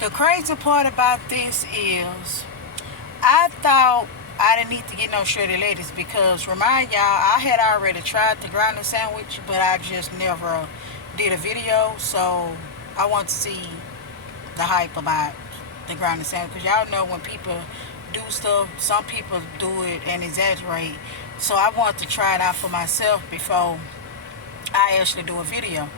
The crazy part about this is I thought I didn't need to get no shredded lettuce because remind y'all I had already tried the grinding sandwich, but I just never did a video. So I want to see the hype about the grinding sandwich because y'all know when people do stuff, some people do it and exaggerate. So I want to try it out for myself before I actually do a video.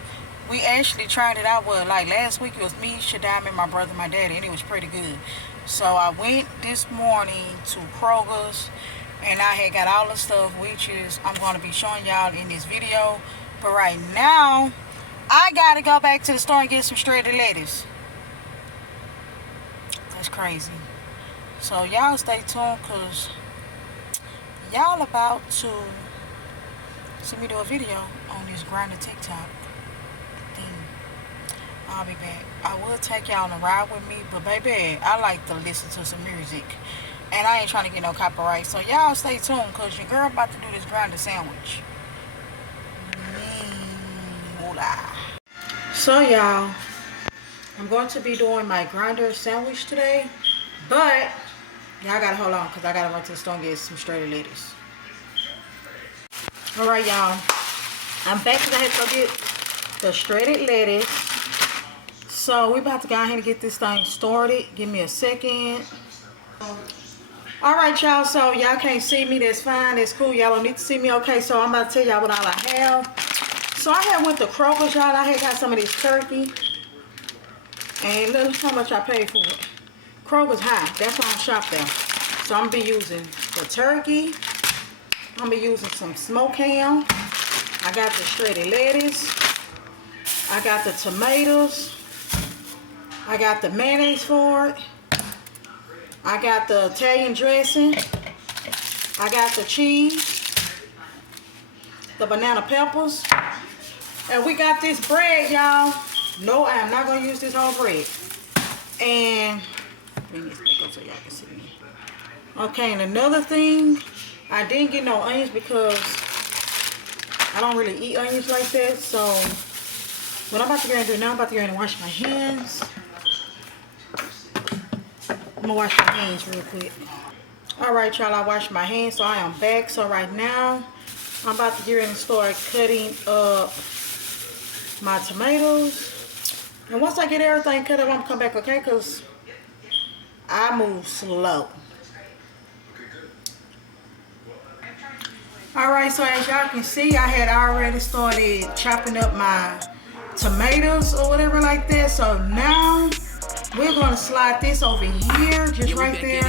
We actually tried it out like last week. It was me, Shaddam, and my brother, my daddy, and it was pretty good. So I went this morning to Kroger's and I had got all the stuff, which is I'm going to be showing y'all in this video. But right now I gotta go back to the store and get some shredded lettuce. That's crazy. So y'all stay tuned because y'all about to see me do a video on this grinding TikTok thing. I'll be back. I will take y'all on a ride with me, but baby, I like to listen to some music. And I ain't trying to get no copyright. So y'all stay tuned because your girl about to do this grinding sandwich. So y'all, I'm going to be doing my grinder sandwich today. But y'all gotta hold on because I gotta run to the store and get some shredded lettuce. Alright y'all, I'm back because I had to go get the shredded lettuce. So we about to go ahead and get this thing started. Give me a second. Alright y'all, so y'all can't see me, that's fine, that's cool. Y'all don't need to see me, okay? So I'm about to tell y'all what all I have. So I had went to Kroger's, y'all. I had got some of this turkey. And look how much I paid for it. Kroger's high. That's why I'm shopped there. So I'm going to be using the turkey. I'm going to be using some smoked ham. I got the shredded lettuce. I got the tomatoes. I got the mayonnaise for it. I got the Italian dressing. I got the cheese. The banana peppers. And we got this bread, y'all. No, I am not going to use this whole bread. And bring this back up so y'all can see me. Okay, and another thing, I didn't get no onions because I don't really eat onions like that. So what I'm about to go and do now, I'm about to go and wash my hands. I'm gonna wash my hands real quick. Alright y'all, I washed my hands, so I am back. So right now I'm about to get ready and start cutting up my tomatoes. And once I get everything cut up, I'm gonna come back, okay? Because I move slow. Alright, so as y'all can see, I had already started chopping up my tomatoes or whatever like that. So now we're gonna slide this over here, just right there.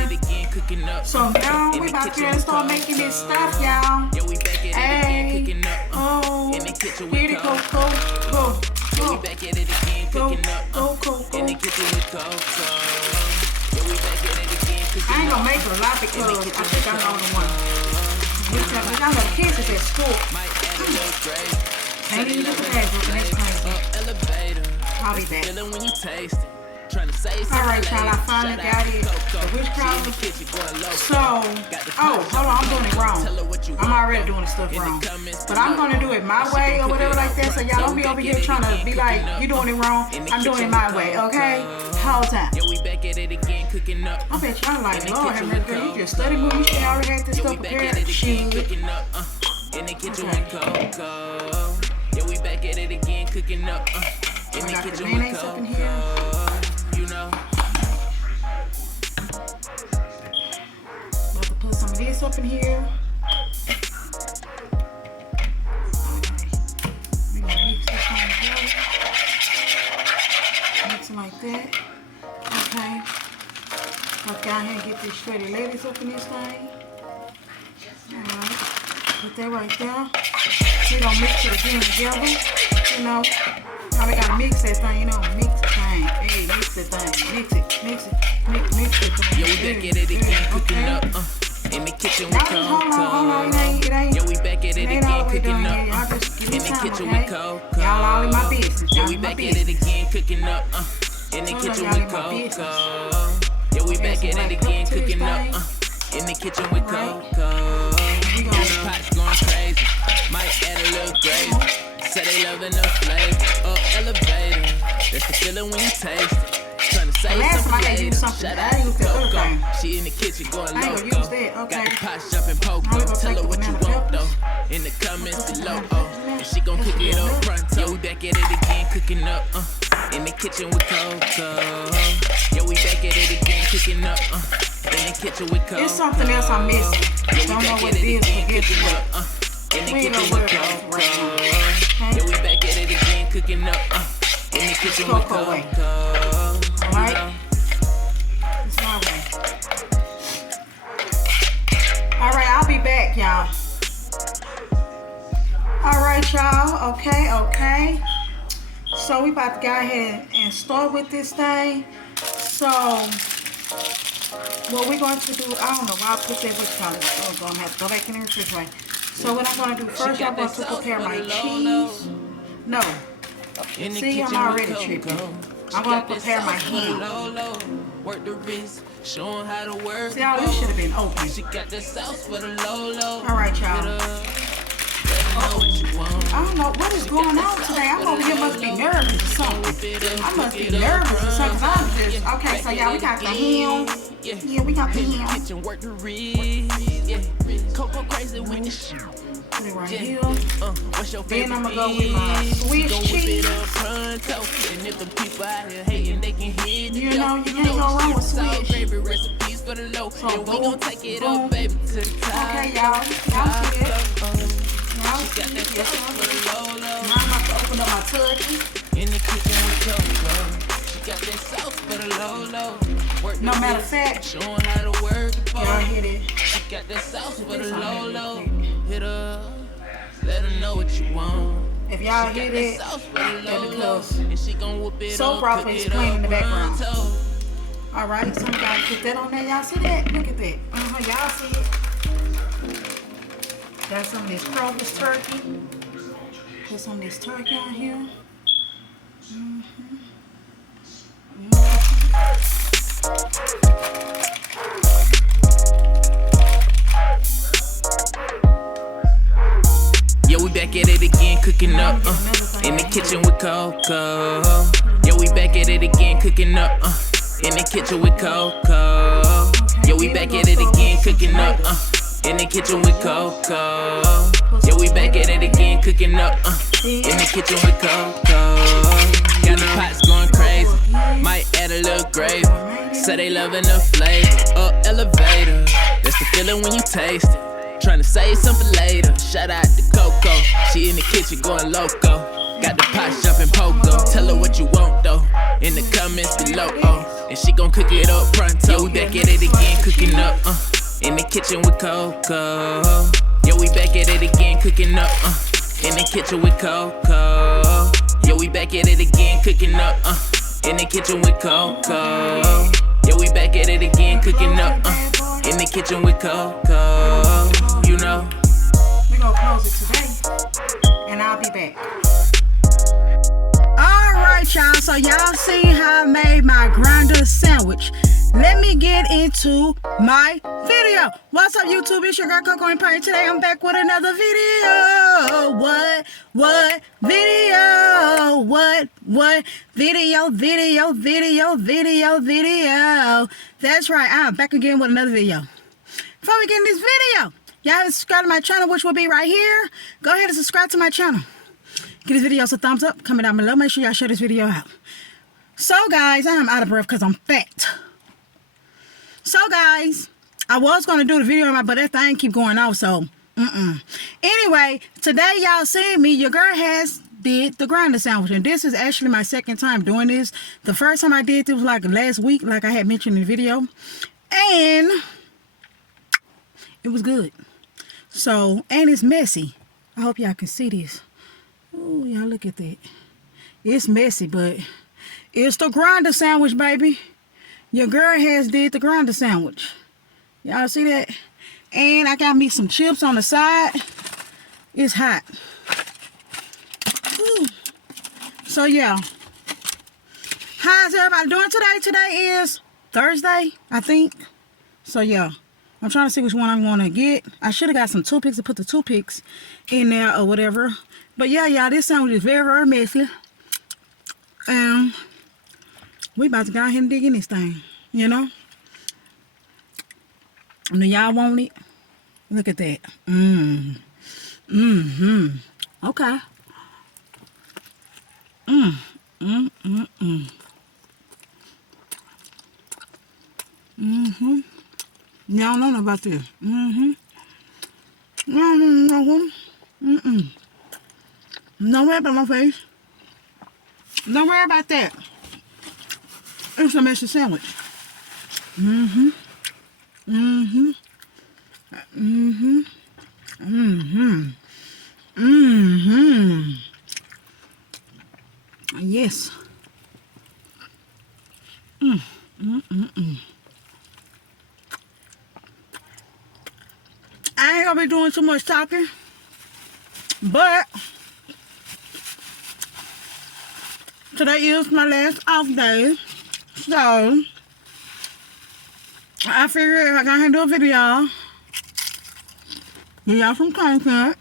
So now we about to start making this stuff, y'all. Hey, oh, here it go, go, go, go, go, go, go, go. I ain't gonna make a lot because I think I'm the only one. Because I know the kids is at school. Can't even look at that, that's crazy. I'll be back. Alright y'all, I finally got it. The witchcraft. So, oh, hold on, I'm doing it wrong. I'm already doing the stuff wrong. But I'm going to do it my way or whatever like that. So y'all don't be over here trying to be like, you doing it wrong. I'm doing it my way, okay? Whole time. I bet y'all like, Lord have mercy, girl, you just study movie. You should already have this stuff prepared. Shit. Okay. Yeah, we back at it again, cooking up. In the kitchen with Coco. You know. About to put some of this up in here. We're gonna mix this one together. Mix it like that. Okay. Let's go ahead and get this shredded lettuce up in this thing. Alright. Put that right there. We're gonna mix it again together. You know. Now we gotta mix that thing, you know, mix the thing. Hey, mix the thing. Mix it, mix it, mix the thing. Yeah, we back at it again, cooking up. In the kitchen with Coco. Hold on, it ain't. Yeah, we back at it again, cooking up. In the kitchen with Coco. Y'all all in my business. Yeah, we back at it again, cooking up. In the kitchen with Coco. Yeah, we back at it again, cooking up. In the kitchen with Coco. Pot's going crazy. Might add a little gravy. Say they loving the flavor. Elevator. That's the feeling when you taste it. Trying to say last time I something had later. used something. Shout I out ain't used to that other Coco. thing. She in the kitchen going I ain't gonna loco. use that. Okay. Got the pots jumping Now poco. we gonna Tell take her the what you banana want peppers. though. In the comments Put the below. banana peppers in there. And she gon' That cook should it be up enough. pronto. Yeah, we back at it again, cooking up. In the kitchen with Coco. Yeah, we back at it again, cooking up. In the kitchen with Coco. It's something else I'm missing. Yeah, we Don't know back what at it it is, again, but guess cooking what? up. In the We ain't kitchen gonna with worry about it Coco. right now. Yeah, Okay? we back at it again, cooking up. In the kitchen with Coco way. Coco. Alright? It's my way. Alright, I'll be back, y'all. Alright, y'all. Okay. So we about to go ahead and start with this thing. So what we're going to do, I don't know why I put that which color. Oh, I'm going to have to go back in the refrigerator. So what I'm going to do first, I'm going to prepare my cheese. No. See, I'm already tripping. I'm going to prepare my ham. Work the wrist, showing how to work. See, all this should have been open. She got the sauce for the low. Alright, y'all. I don't know what is going on today. I'm over here must be nervous or something. I must be nervous or something. I'm just okay. So y'all, we got the ham. Yeah, we got the ham. Kitchen work the wrist. Yeah, Coco crazy with the shit. Put it right here. What's your Then favorite? I'm gonna go with my Swiss cheese. And if the people out here hating, they can hit. You know, you can't go wrong with Swiss. Favorite recipes for the low. So And we gon' take it boom. up, baby, to the top. Okay, y'all. Y'all see it? Y'all see it? Yes, sir. Now I'm about to open up my turkey. In the kitchen with Coco. She got that sauce for the low. Work No the matter of wrist, fact, showing how to work the y'all phone. hit it. She got that sauce for the low. Hit her, let her know what you want. If y'all She hit got it, that sauce for the that's low. because And she gon' whoop it soap up, opera cook is it playing in the up background. pronto. All right, so we gotta put that on there. Y'all see that? Look at that. Y'all see it? Got some of this Kroger's turkey. Put some of this turkey on here. Yeah, we back at it again, cooking up. In the kitchen with Coco. Yeah, we back at it again, cooking up. In the kitchen with Coco. Yeah, we back at it again, cooking up. In the kitchen with Coco. Yeah, we back at it again, cooking up. In the kitchen with Coco. Got the pots going crazy. Might add a little gravy. Say they loving the flavor. Up elevator. That's the feeling when you taste it. Tryna save some for later. Shout out to Coco. She in the kitchen going loco. Got the pot jumping pogo. Tell her what you want though. In the comments below. And she gon' cook it up pronto. Yeah, we back at it again, cooking up. In the kitchen with Coco. Yeah, we back at it again, cooking up. In the kitchen with Coco. Yeah, we back at it again, cooking up. In the kitchen with Coco. Yeah, we back at it again, cooking up. In the kitchen with Coco. You know. We're gonna close it today, and I'll be back. Alright, y'all. So y'all see how I made my grinder sandwich. Let me get into my video. What's up, YouTube? It's your girl Coco and Pine. Today I'm back with another video. What video? What video? That's right, I'm back again with another video. Before we get in this video, y'all haven't subscribed to my channel, which will be right here. Go ahead and subscribe to my channel. Give this video a thumbs up. Comment down below. Make sure y'all share this video out. So, guys, I'm out of breath because I'm fat. So, guys, I was going to do the video on my, but that thing keep going off, so, Anyway, today, y'all see me. Your girl has did the grinder sandwich, and this is actually my second time doing this. The first time I did it was like last week, like I had mentioned in the video, and it was good. So, and it's messy. I hope y'all can see this. Oh, y'all look at that. It's messy, but it's the grinder sandwich, baby. Your girl has did the grinder sandwich. Y'all see that? And I got me some chips on the side. It's hot. Ooh. So, yeah. How's everybody doing today? Today is Thursday, I think. So, yeah. I'm trying to see which one I'm going to get. I should have got some toothpicks to put the toothpicks in there or whatever. But, yeah, y'all, this sandwich is very, very messy. And We about to go ahead and dig in this thing, you know? And do y'all want it? Look at that. Okay. Y'all don't know about this. No. Don't worry about my face. Don't worry about that. It's a messy sandwich. Yes. I ain't gonna be doing too much talking, but today is my last off day, so I figured if I gotta do a video, give y'all some content.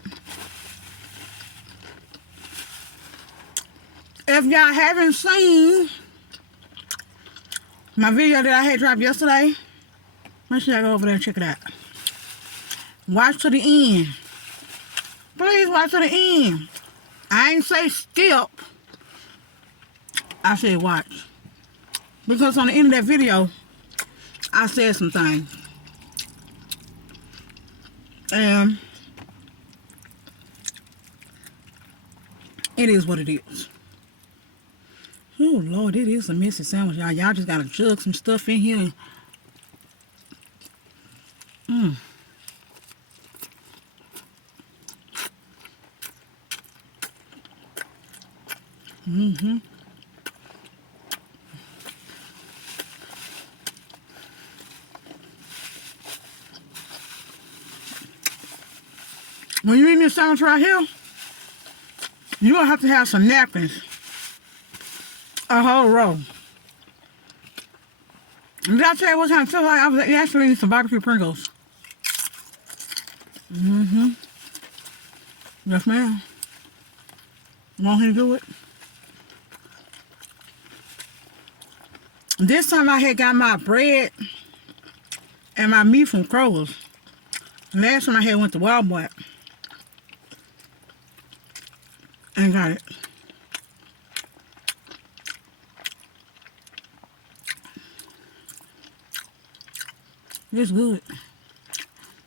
If y'all haven't seen my video that I had dropped yesterday, make sure y'all go over there and check it out. Watch to the end. Please watch to the end. I ain't say skip. I said watch. Because on the end of that video, I said some things. And it is what it is. Oh, Lord, it is a messy sandwich, y'all. Y'all just gotta jug some stuff in here. When you eat this sandwich right here, you're gonna have to have some napkins. A whole row. Did I tell you what kind of feel like? I was actually eating some barbecue Pringles. Yes, ma'am. Want him to do it? This time I had got my bread and my meat from Kroger's. Last time I had went to Walmart and got it. It's good.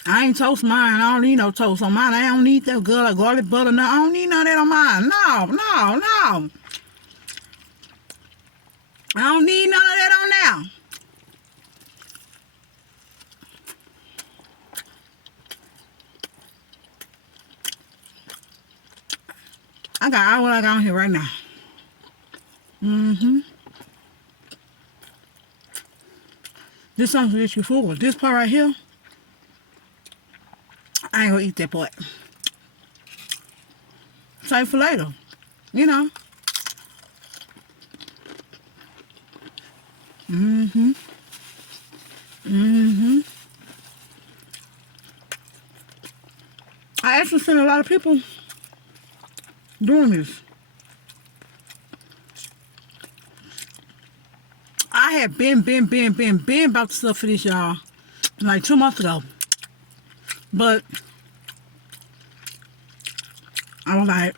I ain't toast mine. I don't need no toast on mine. I don't need that garlic butter. No, I don't need none of that on mine. No. I don't need none of that on now. I got what I got on here right now. This something to get you full. This part right here, I ain't gonna eat that part. Save for later, you know. I actually seen a lot of people doing this. I had been about the stuff for this, y'all, like 2 months ago. But I was like,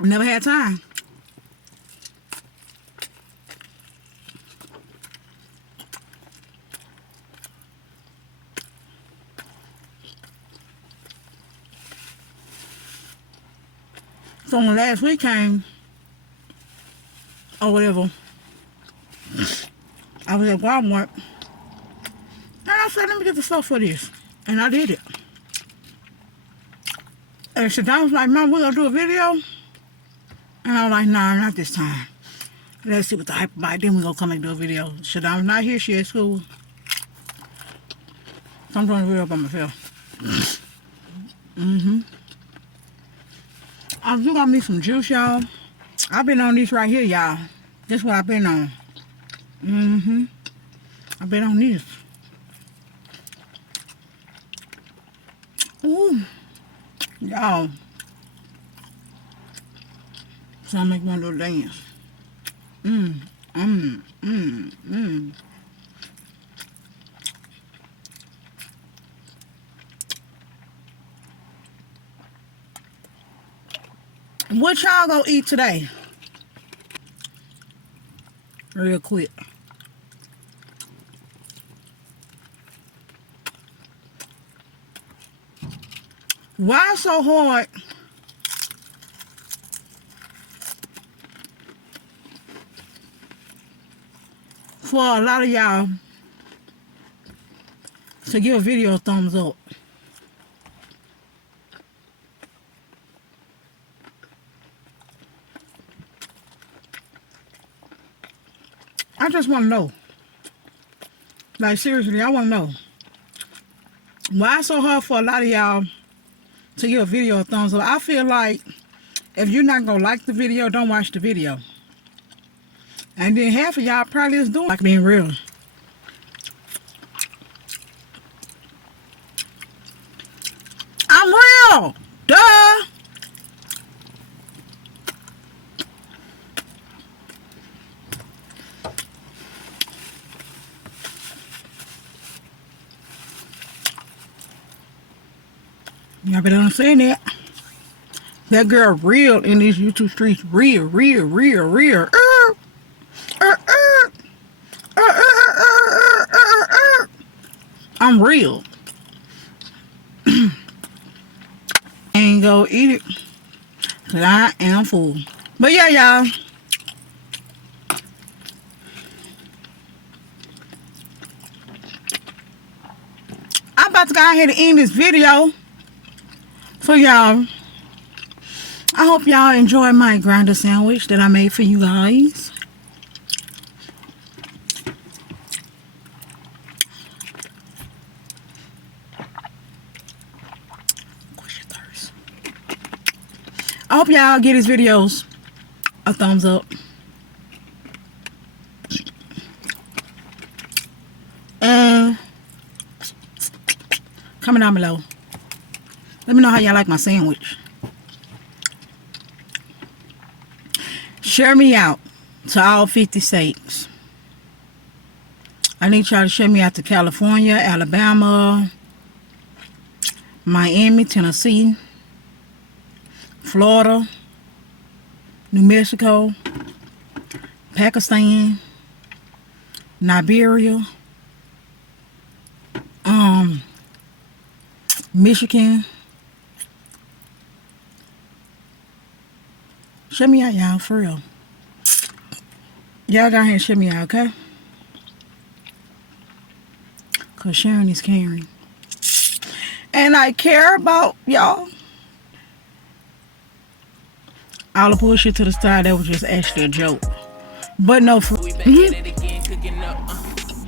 I never had time. So when last week came, or whatever, I was at Walmart, and I said, let me get the stuff for this. And I did it. And Shadon was like, Mom, we're gonna do a video? And I was like, nah, not this time. Let's see what the hype about, then we're gonna come and do a video. Shadon's not here, she at school. So I'm doing a video by myself. I do got me some juice, y'all. I've been on this right here, y'all. This is what I've been on. I've been on this. Ooh. Y'all. So I make one little dance. Mmm. Mmm. Mmm. Mmm. What y'all gonna eat today? Real quick. Why so hard for a lot of y'all to give a video a thumbs up? I just want to know. Like, seriously, I want to know. Why it's so hard for a lot of y'all to give a video a thumbs up? I feel like if you're not going to like the video, don't watch the video. And then half of y'all probably is doing like being real. I'm real! Duh! Y'all better understand that. That girl real in these YouTube streets. Real, real, real, real. I'm real. Ain't go eat it. Cause I am full. But yeah, y'all. I'm about to go ahead and end this video for y'all. I hope y'all enjoy my grinder sandwich that I made for you guys. Quench your thirst. I hope y'all give these videos a thumbs up. And comment down below. Let me know how y'all like my sandwich. Share me out to all 50 states. I need y'all to share me out to California, Alabama, Miami, Tennessee, Florida, New Mexico, Pakistan, Liberia, Michigan. Share me out, y'all, for real. Y'all go ahead and share me out, okay? Because sharing is caring. And I care about y'all. All the bullshit to the side, that was just actually a joke. But no, for We back at it again, cooking up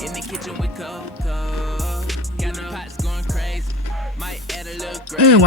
in the kitchen with cocoa. Got the pots going crazy. Might add a little gravy. anyway.